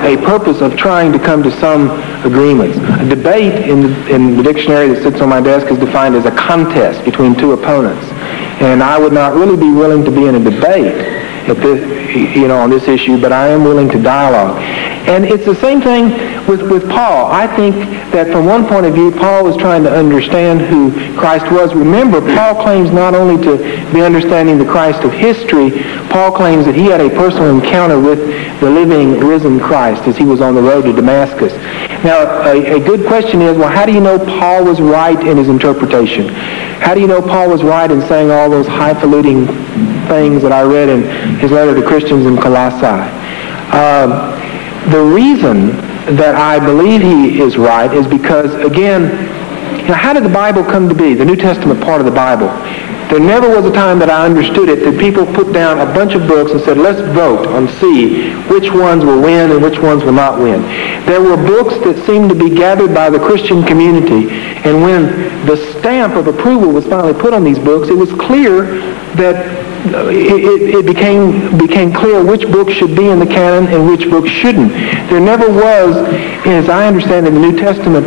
a purpose of trying to come to some agreements. A debate in the dictionary that sits on my desk is defined as a contest between two opponents. And I would not really be willing to be in a debate at this, on this issue, but I am willing to dialogue. And it's the same thing with Paul. I think that from one point of view, Paul was trying to understand who Christ was. Remember, Paul claims not only to be understanding the Christ of history, Paul claims that he had a personal encounter with the living, risen Christ as he was on the road to Damascus. Now, a good question is, well, how do you know Paul was right in his interpretation? How do you know Paul was right in saying all those highfalutin things that I read in his letter to Christians in Colossae? The reason that I believe he is right is because, again, how did the Bible come to be, the New Testament part of the Bible? There never was a time that I understood it that people put down a bunch of books and said, let's vote and see which ones will win and which ones will not win. There were books that seemed to be gathered by the Christian community, and when the stamp of approval was finally put on these books, it was clear that it became clear which books should be in the canon and which books shouldn't. There never was, as I understand in the New Testament,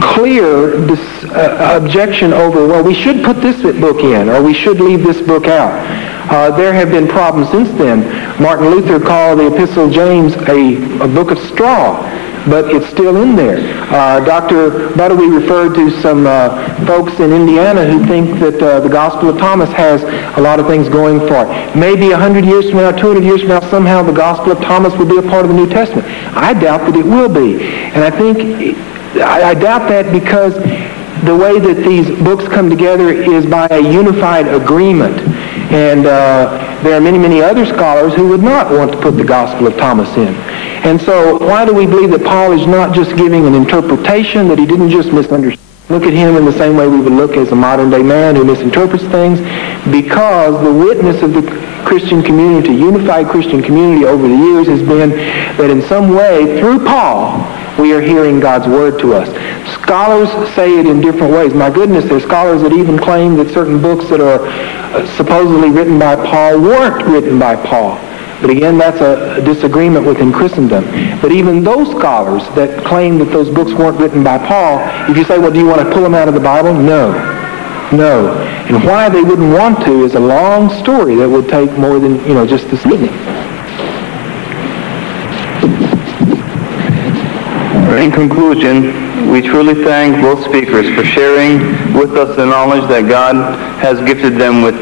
clear objection over, well, we should put this book in, or we should leave this book out. There have been problems since then. Martin Luther called the Epistle of James a book of straw, but it's still in there. Dr. Badawi referred to some folks in Indiana who think that the Gospel of Thomas has a lot of things going for it. Maybe 100 years from now, 200 years from now, somehow the Gospel of Thomas will be a part of the New Testament. I doubt that it will be. And I doubt that because the way that these books come together is by a unified agreement. And there are many, many other scholars who would not want to put the Gospel of Thomas in. And so why do we believe that Paul is not just giving an interpretation, that he didn't just misunderstand? Look at him in the same way we would look as a modern-day man who misinterprets things, because the witness of the Christian community, unified Christian community over the years, has been that in some way, through Paul, we are hearing God's word to us. Scholars say it in different ways. My goodness, there are scholars that even claim that certain books that are supposedly written by Paul weren't written by Paul. But again, that's a disagreement within Christendom. But even those scholars that claim that those books weren't written by Paul, if you say, well, do you want to pull them out of the Bible? No. And why they wouldn't want to is a long story that would take more than, just this evening. In conclusion, we truly thank both speakers for sharing with us the knowledge that God has gifted them with